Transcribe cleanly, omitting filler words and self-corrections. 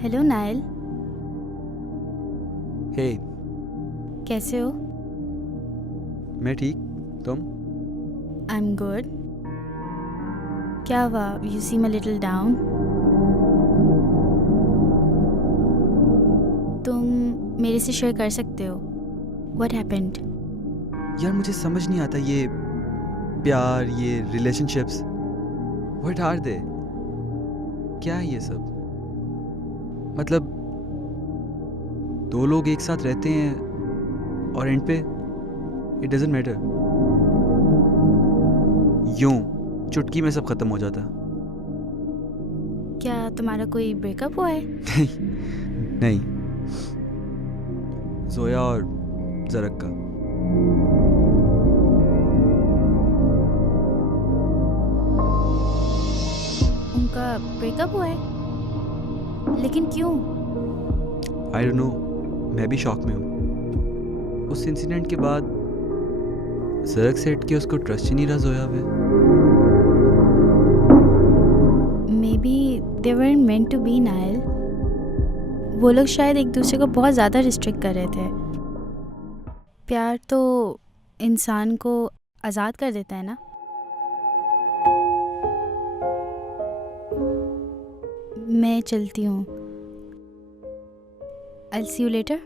Hello Nile. हे। कैसे हो? मैं ठीक। तुम? I am good. क्या हुआ? You seem a little down. तुम मेरे से शेयर कर सकते हो। What happened? यार मुझे समझ नहीं आता ये प्यार, ये रिलेशनशिप्स, व्हाट आर दे? क्या है ये सब? मतलब दो लोग एक साथ रहते हैं और एंड पे इट डजंट मैटर, यूं चुटकी में सब खत्म हो जाता। क्या तुम्हारा कोई ब्रेकअप हुआ है? नहीं, जोया और जरक का। उनका ब्रेकअप हुआ है? लेकिन क्यों? आई डोंट नो, मैं भी शॉक में हूँ। उस इंसिडेंट के बाद जरक से हट के उसको ट्रस्ट ही नहीं रहा जोया पे। May be they weren't meant to be, Nile. वो लोग शायद एक दूसरे को बहुत ज़्यादा रिस्ट्रिक्ट कर रहे थे। प्यार तो इंसान को आज़ाद कर देता है ना। मैं चलती हूँ। I'll see you later.